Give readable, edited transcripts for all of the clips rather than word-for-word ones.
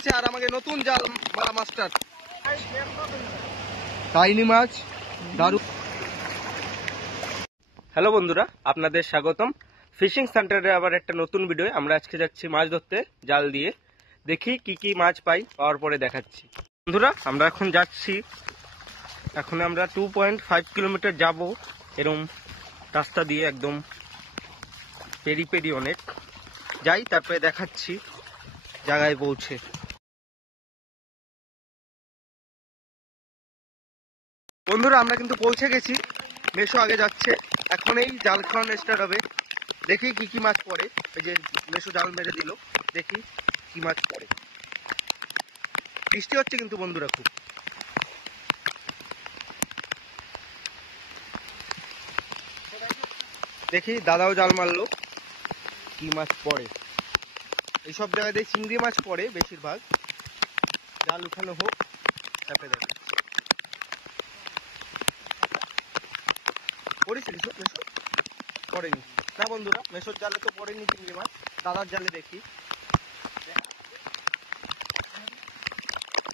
দিয়েছে আর আমাকে নতুন জাল মারা মাস্টার টাইনি মাছ দারুণ। হ্যালো বন্ধুরা, আপনাদের স্বাগতম ফিশিং সেন্টারে আবার একটা নতুন ভিডিও। আমরা আজকে যাচ্ছি মাছ ধরতে জাল দিয়ে, দেখি কি কি মাছ পাই, পাওয়ার পরে দেখাচ্ছি। বন্ধুরা আমরা এখন যাচ্ছি, এখন আমরা 2.5 কিলোমিটার যাব এরম রাস্তা দিয়ে, একদম পেরি পেরি অনেক যাই, তারপরে দেখাচ্ছি জায়গায় পৌঁছে। বন্ধুরা আমরা কিন্তু পৌঁছে গেছি, মেশো আগে যাচ্ছে, এখন এই জাল খাওয়ানো স্টার্ট হবে। দেখি কি কি মাছ পড়ে। এই যে মেশো জাল মেরে দিল, দেখি কি মাছ পড়ে। বৃষ্টি হচ্ছে কিন্তু বন্ধুরা খুব। দেখি দাদাও জাল মারলো, কি মাছ পড়ে। এইসব জায়গায় চিংড়ি মাছ পড়ে বেশিরভাগ। জাল উঠানো হোক, তারপরে দেখো পড়েছে কিছু। মেশো পড়েনি না বন্ধুরা, মেশোর জালে তো পড়েনি চিংড়ি মাছ, দাদার জালে দেখি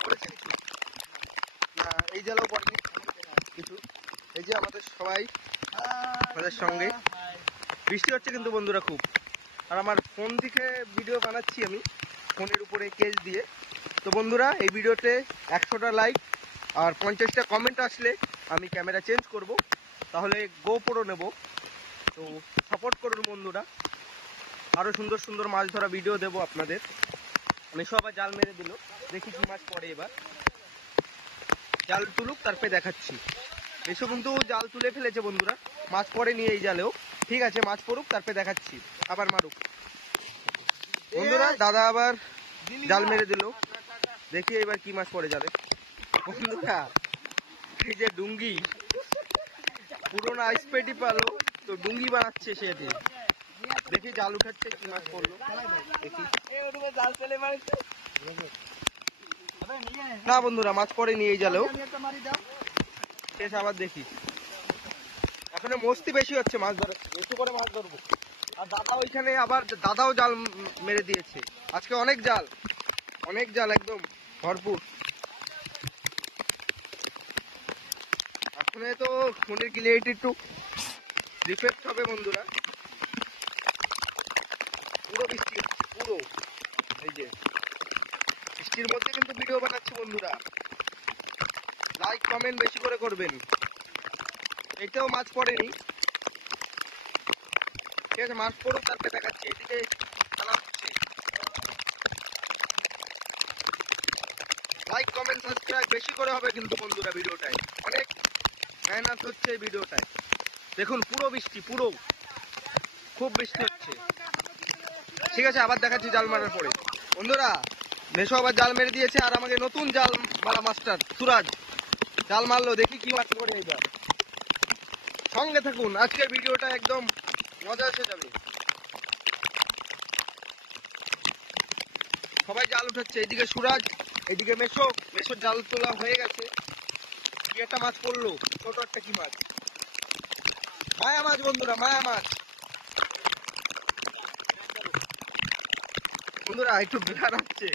পড়েছে কিছু। না এই জালেও পড়েনি কিছু। এই যে আমাদের সবাই আমাদের সঙ্গে, বৃষ্টি হচ্ছে কিন্তু বন্ধুরা খুব। আর আমার ফোন থেকে ভিডিও বানাচ্ছি আমি, ফোনের উপরে কেস দিয়ে। তো বন্ধুরা এই ভিডিওতে 100টা লাইক আর 50টা কমেন্ট আসলে আমি ক্যামেরা চেঞ্জ করব, তাহলে গোপ্রো নেব। তো সাপোর্ট করুন বন্ধুরা, আরও সুন্দর সুন্দর মাছ ধরা ভিডিও দেবো আপনাদের। মেশো আবার জাল মেরে দিল, দেখি কি মাছ পড়ে। এবার জাল তুলুক, তারপরে দেখাচ্ছি। মেশো কিন্তু জাল তুলে ফেলেছে বন্ধুরা, মাছ পড়েনি এই জালেও। ঠিক আছে, মাছ পড়ুক, তারপরে দেখাচ্ছি। আবার মারুক বন্ধুরা, দাদা আবার জাল মেরে দিল, দেখি এবার কি মাছ পড়ে জালে। বন্ধুরা এই যে ডুঙ্গি, পুরোনো আইসপেটি পালো তো ডুঙ্গি বানাচ্ছে সেটি। দেখি জাল উঠাচ্ছে, কি মাছ পড়লো দেখি। না বন্ধুরা মাছ পড়েনি এই জালেও। শেষ আবার দেখি, এখন মস্তি বেশি হচ্ছে মাছ ধরে, একটু করে মাছ ধরবো। আর দাদা ওইখানে আবার দাদাও জাল মেরে দিয়েছে। আজকে অনেক জাল, অনেক জাল, একদম ভরপুর। এখন তো ফোনের ক্লিয়ারিটি একটু রিফ্লেক্ট হবে বন্ধুরা। পুরো বৃষ্টি হচ্ছে পুরো, এই যে বৃষ্টির মধ্যে কিন্তু ভিডিও বানাচ্ছি বন্ধুরা। লাইক কমেন্ট বেশি করে করবেন। এটাও মাছ পড়েনি, ঠিক আছে মাছ পড়ুক, তারপরে দেখাচ্ছি। এদিকে খেলা হচ্ছে, লাইক কমেন্ট সাবস্ক্রাইব বেশি করে হবে কিন্তু বন্ধুরা। ভিডিওটায় অনেক মেহনত হচ্ছে এই ভিডিওটায়। দেখুন পুরো বৃষ্টি, পুরো খুব বৃষ্টি হচ্ছে। ঠিক আছে আবার দেখাচ্ছি জাল মারার পরে। বন্ধুরা মেশো আবার জাল মেরে দিয়েছে আর আমাকে নতুন জাল মারা মাস্টার সুরাজ জাল মারলো, দেখি কি মাছ পড়ে। এইবার সঙ্গে থাকুন, আজকের ভিডিওটা একদম মজা এসে যাবে। সবাই জাল উঠাচ্ছে, এইদিকে সুরাজ, এইদিকে মেশো। মেশোর জাল তোলা হয়ে গেছে। কি একটা মাছ পড়লো, ছোট একটা কি মাছ, মায়া মাছ বন্ধুরা, মায়া মাছ। বন্ধুরা একটু বিহার আসছে,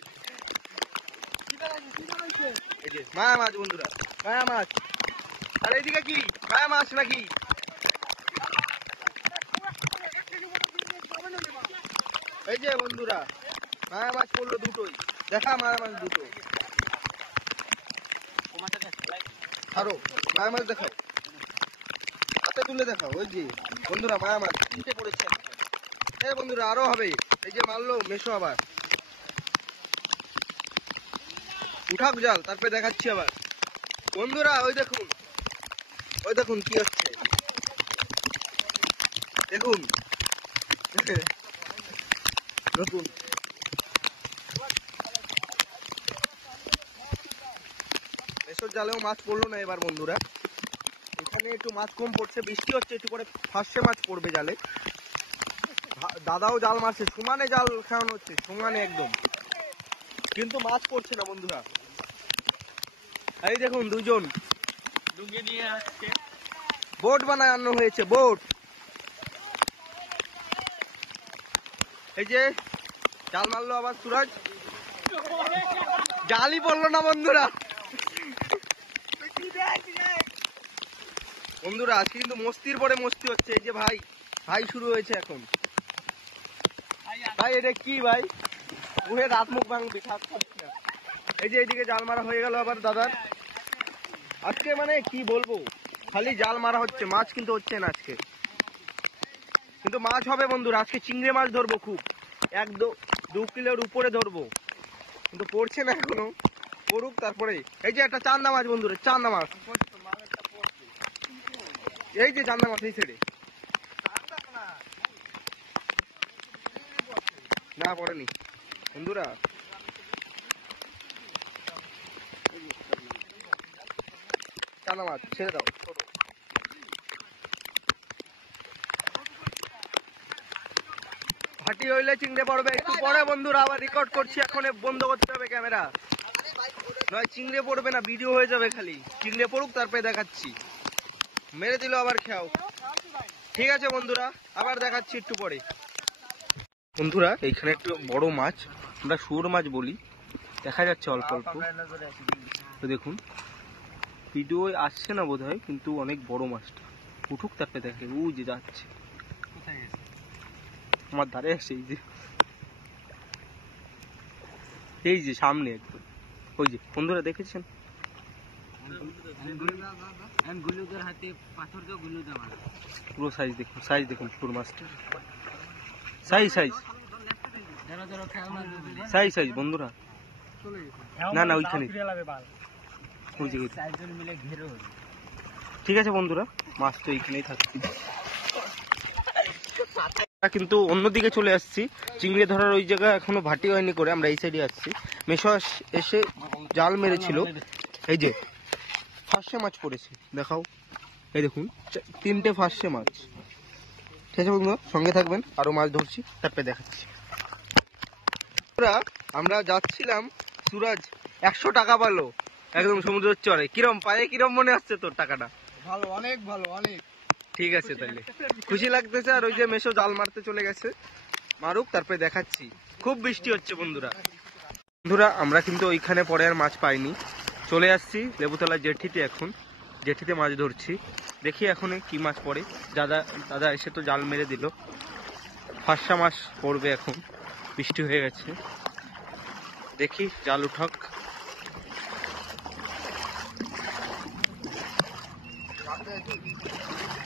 এই যে মায়া মাছ বন্ধুরা, মায়া মাছ। আর এইদিকে কি মায়া মাছ নাকি? এই যে বন্ধুরা মায়া মাছ পড়লো দুটোই, দেখা মায়া মাছ দুটো। ছাড়ো মায়া মাছ দেখাও, হাতে তুলে দেখাও। ওই যে বন্ধুরা মায়া মাছ তিনটে পড়েছে। হ্যাঁ বন্ধুরা আরো হবে, এই যে মারলো মেশো আবার। উঠাক জাল, তারপরে দেখাচ্ছি আবার বন্ধুরা। ওই দেখুন, ওই দেখুন কি হচ্ছে, দেখুন দেখুন। মেশোর জালেও মাছ পড়লো না এবার বন্ধুরা। এখানে একটু মাছ কম পড়ছে, বৃষ্টি হচ্ছে, একটু করে ফার্স্টে মাছ পড়বে জালে। দাদাও জাল মারছে, সমানে জাল খাওয়ানো হচ্ছে, সমানে একদম, কিন্তু মাছ পড়ছে না বন্ধুরা। এই দেখুন দুজন ডুঙ্গি নিয়ে আসছে, বোট বানানো হয়েছে, বোট। এই যে জাল মারলো আবার সুরাজ। জালই পড়লো না বন্ধুরা। বন্ধুরা আজকে কিন্তু মস্তির পরে মস্তি হচ্ছে। এই যে ভাই ভাই শুরু হয়েছে এখন। ভাই এটা কি ভাই? মুখে রাত মুখ ভাঙবি, থাক পাচ্ছি না। এই যে এইদিকে জাল মারা হয়ে গেল আবার দাদার। আজকে মানে কি বলবো, খালি জাল মারা হচ্ছে, মাছ কিন্তু হচ্ছে না আজকে। কিন্তু মাছ হবে বন্ধুরা, আজকে চিংড়ি মাছ ধরবো খুব, 1-2 কিলোর উপরে ধরবো, কিন্তু পড়ছে না এখনো, পড়ুক তারপরে। এই যে একটা চান্দা মাছ বন্ধুরা, চান্দা মাছ, এই যে চান্দা মাছ এই সাইডে। না পড়েনি বন্ধুরা। চান্দা মাছ ছেড়ে দাও। ভাটি হইলে চিংড়ে পড়বে একটু পরে বন্ধুরা। আবার রেকর্ড করছি, এখন বন্ধ করতে হবে ক্যামেরা, নয় চিংড়ে পড়বে না, ভিডিও হয়ে যাবে। খালি চিংড়ে পড়ুক তারপরে দেখাচ্ছি। মেরে দিল আবার খেয়াও। ঠিক আছে বন্ধুরা, আবার দেখাচ্ছি একটু পরে। বন্ধুরা এইখানে একটু বড় মাছ, আমরা শুয়োর মাছ বলি, দেখা যাচ্ছে অল্প অল্প। তো দেখুন ভিডিও আসছে না বোধ হয়, কিন্তু অনেক বড় মাছটা। উঠুক তারপরে দেখে। ও যে যাচ্ছে আমার ধারে আসছে, এই যে সামনে একদম, ওই যে বন্ধুরা দেখেছেন। পুরো সাইজ দেখুন, সাইজ দেখুন শুয়োর মাছটা, সাইজ সাইজ সাইজ সাইজ বন্ধুরা। না না ওইখানে, ওই যে। ঠিক আছে বন্ধুরা, মাছ তো এইখানেই থাকছে। কিন্তু অন্যদিকে চলে আসছি, চিংড়ি ধরার ওই জায়গা এখনো ভাটি হয়নি করে আমরা এই সাইডে আসছি। মেশো এসে জাল মেরেছিল, এই যে ফাঁসে মাছ পড়েছে, দেখাও। এই দেখুন 3টে ফাঁসে মাছ। ঠিক আছে বন্ধুরা, সঙ্গে থাকবেন, আরো মাছ ধরছি তারপরে দেখাচ্ছি। আমরা যাচ্ছিলাম, সুরাজ 100 টাকা পালো একদম সমুদ্রের চরে। কিরম পায়ে, কিরম মনে আসছে তোর টাকাটা? ভালো, অনেক ভালো, অনেক। ঠিক আছে তাহলে, খুশি লাগতেছে। আর ওই যে মেশো জাল মারতে চলে গেছে, মারুক তারপরে দেখাচ্ছি। খুব বৃষ্টি হচ্ছে বন্ধুরা। বন্ধুরা আমরা কিন্তু ওইখানে পরে আর মাছ পাইনি, চলে আসছি লেবুতলা জেঠিতে। এখন জেঠিতে মাছ ধরছি, দেখি এখন কি মাছ পড়ে। দাদা এসে তো জাল মেরে দিল, ফাঁসা মাছ পড়বে এখন, বৃষ্টি হয়ে গেছে। দেখি জাল উঠাক।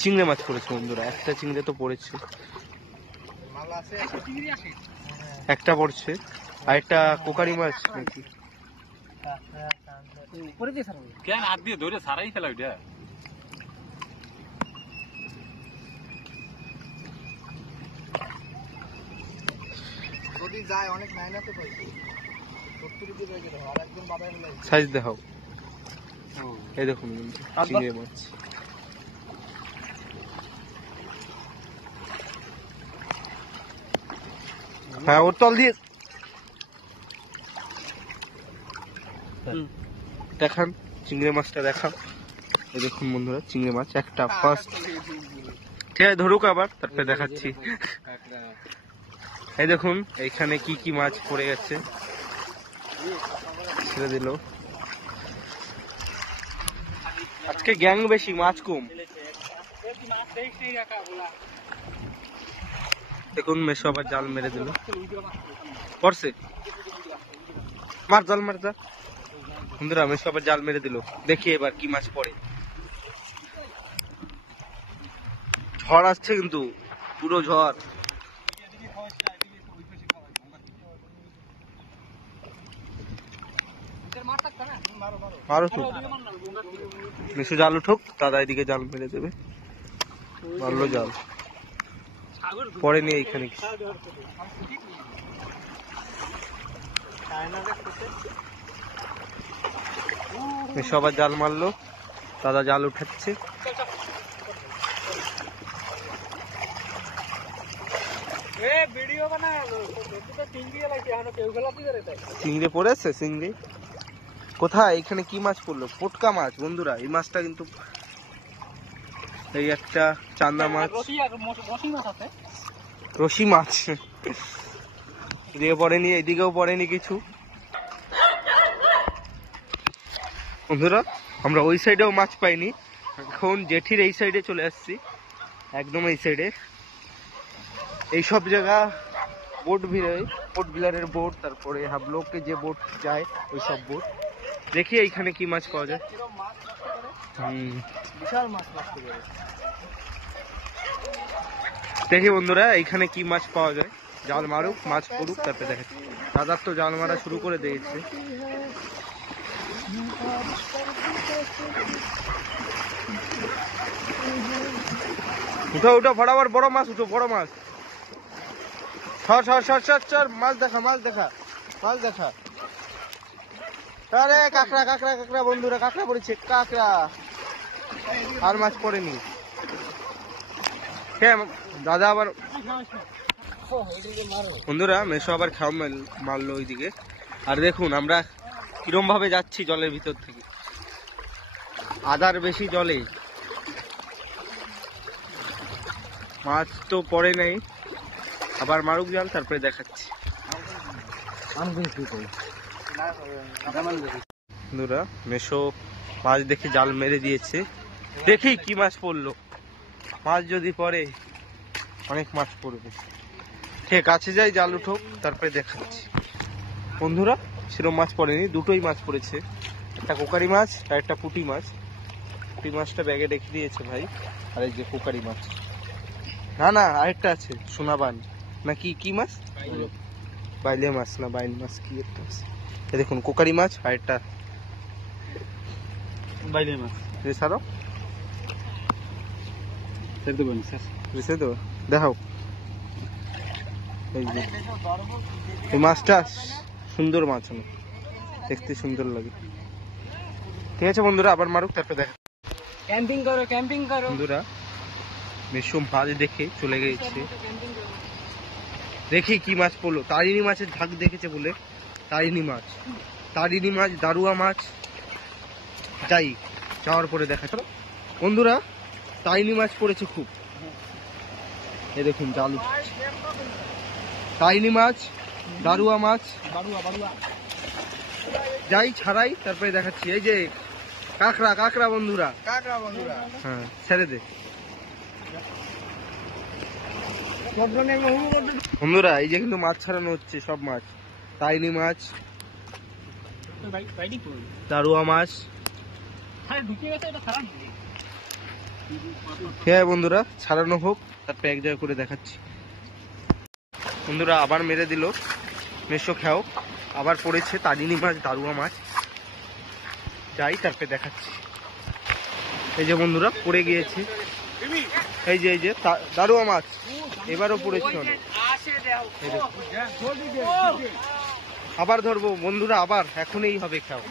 চিংড়ে মাছ পড়েছে বন্ধুরা, একটা চিংড়ে তো পড়েছে, একটা পড়ছে, আর একটা কোকারি মাছ নাকি। হাত দিয়ে ধরে সারাই ফেলা ওইটা। যদি যায় অনেক মেহনতে পাইছি, 70 দিয়ে বেজে দাও, আর একজন বাবা হলো সাইজ দেখাও। এই দেখুন চিংড়ে মাছ। হ্যাঁ ওর তল দিয়ে দেখান, চিংড়ি মাছটা দেখান। এই দেখুন বন্ধুরা চিংড়ি মাছ একটা ফার্স্ট। ঠিক আছে ধরুক আবার, তারপরে দেখাচ্ছি। এই দেখুন এইখানে কি কি মাছ পড়ে গেছে, ছেড়ে দিল। আজকে গ্যাং বেশি, মাছ কম। দেখুন মেশো আবার জাল মেরে দিল, পড়ছে। মার জাল মার যা বন্ধুরা, মেশো আবার জাল মেরে দিল। দেখি এবার কি মাছ পড়ে। ঝড় আসছে কিন্তু, পুরো ঝড়। মারো তো, মেশো জাল উঠুক, দাদা এদিকে জাল মেরে দেবে। মারলো জাল, পড়েনি এইখানে। সবার জাল মারলো, দাদা জাল উঠাচ্ছে। চিংড়ি পড়েছে, চিংড়ি কোথায়? এখানে কি মাছ পড়লো? পটকা মাছ বন্ধুরা। এই মাছটা কিন্তু, এই একটা চান্দা মাছ, রশি মাছ। এদিকে পড়েনি, এদিকেও পড়েনি কিছু। বন্ধুরা আমরা ওই সাইডেও মাছ পাইনি, এখন জেঠির এই সাইডে চলে আসছি, একদম এই সাইডে। এইসব জায়গা বোট ভিড়ে, বোট বিলারের বোট, তারপরে হাবলোকে যে বোট যায় ওই সব বোট। দেখি এইখানে কি মাছ পাওয়া যায়। বিশাল মাছ নষ্ট করে। দেখি বন্ধুরা এইখানে কি মাছ পাওয়া যায়। জাল মারুক, মাছ পড়ুক, তারপরে দেখাচ্ছি। দাদার তো জাল মারা শুরু করে দিয়েছে। উঠো উঠো ফটাফট, বড় মাছ উঠো, বড় মাছ। সর সর সর সর সর, মাছ দেখা, মাছ দেখা, মাছ দেখা। আরে কাঁকড়া কাঁকড়া কাঁকড়া বন্ধুরা, কাঁকড়া পড়েছে, কাঁকড়া। আর মাছ পড়েনি। হ্যাঁ দাদা আবার বন্ধুরা মেশো আবার খাও মারলো ওইদিকে। আর দেখুন আমরা কিরম ভাবে যাচ্ছি জলের ভিতর থেকে, আদার বেশি জলে। মাছ তো পড়ে নেই, আবার মারুক জাল, তারপরে দেখাচ্ছি। বন্ধুরা মেশো মাছ দেখে জাল মেরে দিয়েছে, দেখি কি মাছ পড়লো। মাছ যদি পড়ে, অনেক মাছ পড়বে। ঠিক আছে, যাই, জাল উঠোক, তারপরে দেখাচ্ছি। বন্ধুরা সেরকম মাছ পড়েনি, দুটোই মাছ পড়েছে, একটা কোকারি মাছ আর একটা পুঁটি মাছ। পুঁটি মাছটা ব্যাগে রেখে দিয়েছে ভাই, আর এই যে কোকারি মাছ। না না আরেকটা আছে, সোনাবান না কি, কি মাছ, বাইলে মাছ না বাইন মাছ, কি একটা আছে। এই দেখুন কোকারি মাছ আর একটা বাইলে মাছ সারো, ছেড়ে দেবেন স্যার। বুঝতে তো দেখাও। এই যে এই মাছটা সুন্দর মাছ, না দেখতে সুন্দর লাগে। ঠিক আছে বন্ধুরা, আবার মারুক, তারপরে দেখা। ক্যাম্পিং করো, ক্যাম্পিং করো বন্ধুরা মেশো মাছ দেখে চলে গেছে, দেখি কি মাছ পড়লো। তারিনি মাছের ঝাঁক দেখেছে বলে, তারিনি মাছ, তারিনি মাছ, দারুয়া মাছ। যাই, যাওয়ার পরে দেখা। চলো বন্ধুরা, তারিনি মাছ পড়েছে খুব, এই দেখুন জাল উঠছে। তারিনি মাছ, দারুয়া মাছ, যাই ছাড়াই, তারপরে দেখাচ্ছি। এই যে কাঁকড়া, কাঁকড়া বন্ধুরা, কাঁকড়া বন্ধুরা। হ্যাঁ ছেড়ে দে বন্ধুরা। এই যে কিন্তু মাছ ছাড়ানো হচ্ছে, সব মাছ, তাইনি মাছ, দারুয়া মাছ। হ্যাঁ বন্ধুরা ছাড়ানো হোক, তারপরে এক জায়গা করে দেখাচ্ছি। বন্ধুরা আবার মেরে দিল মেশো খেও, আবার পড়েছে তারিনি মাছ, দারুয়া মাছ। যাই, তারপরে দেখাচ্ছি। এই যে বন্ধুরা পড়ে গিয়েছে, এই যে দারুয়া মাছ এবারও পড়েছে অনেক। আবার ধরবো বন্ধুরা, আবার এখনই হবে খাও,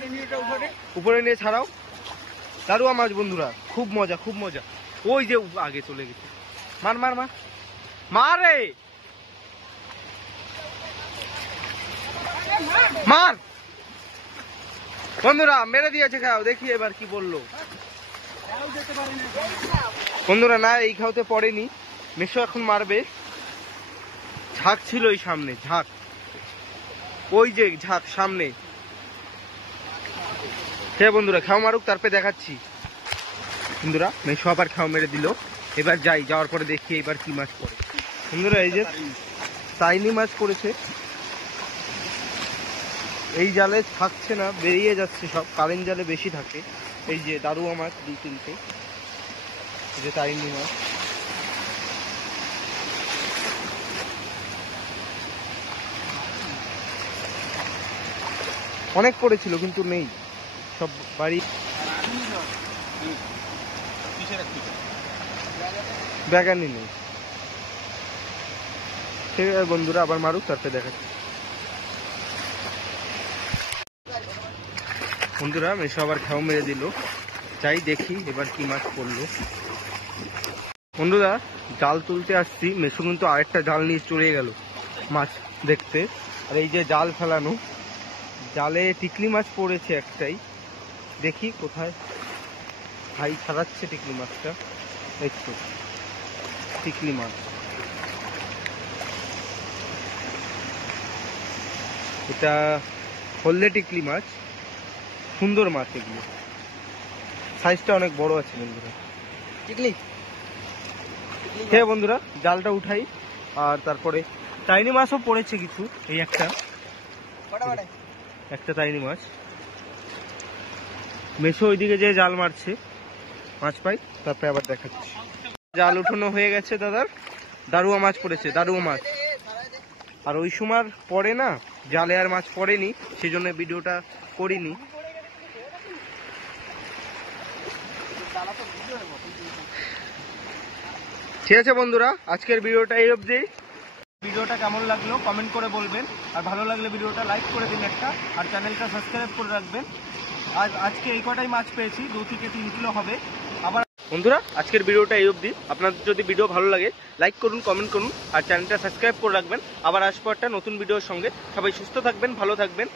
উপরে নিয়ে ছাড়াও। দারুয়া মাছ বন্ধুরা, খুব মজা, খুব মজা। ওই যে আগে চলে গেছে, মার মার মার মারে, মার বন্ধুরা, মেরে দিয়েছে খাও। দেখি এবার কি বললো বন্ধুরা। না এই খাওতে পড়েনি, মেশো এখন মারবে। ঝাঁক ছিল ওই সামনে, ঝাঁক, ওই যে ঝাঁক সামনে। হ্যাঁ বন্ধুরা খাও মারুক, তারপরে দেখাচ্ছি। বন্ধুরা মেশো আবার খাও মেরে দিল। এবার যাই, যাওয়ার পরে দেখি এবার কি মাছ পড়ে। বন্ধুরা এই যে তাইনি মাছ পড়েছে, এই জালে থাকছে না, বেরিয়ে যাচ্ছে সব, কারেন্ট জালে বেশি থাকে। এই যে দারুয়া মাছ 2-3টে, এই যে তাইনি মাছ। অনেক পড়েছিল কিন্তু নেই, সব বাড়ি। ব্যাগানি নেই। ঠিক আছে বন্ধুরা, আবার মারুক, তারপরে দেখাচ্ছি। বন্ধুরা মেশো আবার খাও মেরে দিল। যাই দেখি এবার কি মাছ পড়লো। বন্ধুরা জাল তুলতে আসছি, মেশো কিন্তু আরেকটা জাল নিয়ে চলে গেল মাছ দেখতে। আর এই যে জাল ফেলানো, জালে টিকলি মাছ পড়েছে একটাই, দেখি কোথায়। ভাই ছাড়াচ্ছে টিকলি মাছটা, একটু টিকলি মাছ। এটা হলদে টিকলি মাছ, সুন্দর মাছ এগুলো। সাইজটা অনেক বড় আছে বন্ধুরা। চিকলি হ্যাঁ বন্ধুরা, জালটা উঠাই। আর তারপরে টাইনি মাছও পড়েছে কিছু, এই একটা টাইনি মাছ। মেশো ওইদিকে যে জাল মারছে, মাছ পাই, তারপরে আবার দেখাচ্ছি। জাল উঠানো হয়ে গেছে দাদার, দারুয়া মাছ পড়েছে, দারুয়া মাছ। আর ওই সময় পড়ে না, জালে আর মাছ পড়েনি, সেই জন্য ভিডিওটা করিনি। ঠিক আছে বন্ধুরা, আজকের ভিডিওটা এই অবধি। ভিডিওটা কেমন লাগলো কমেন্ট করে বলবেন, আর ভালো লাগলে ভিডিওটা লাইক করে দিন একটা, আর চ্যানেলটা সাবস্ক্রাইব করে রাখবেন। আর আজকে এই কটাই মাছ পেয়েছি, 2 থেকে 3 কিলো হবে। আবার বন্ধুরা, আজকের ভিডিওটা এই অবধি। আপনাদের যদি ভিডিও ভালো লাগে লাইক করুন, কমেন্ট করুন, আর চ্যানেলটা সাবস্ক্রাইব করে রাখবেন। আবার আসবো একটা নতুন ভিডিওর সঙ্গে। সবাই সুস্থ থাকবেন, ভালো থাকবেন।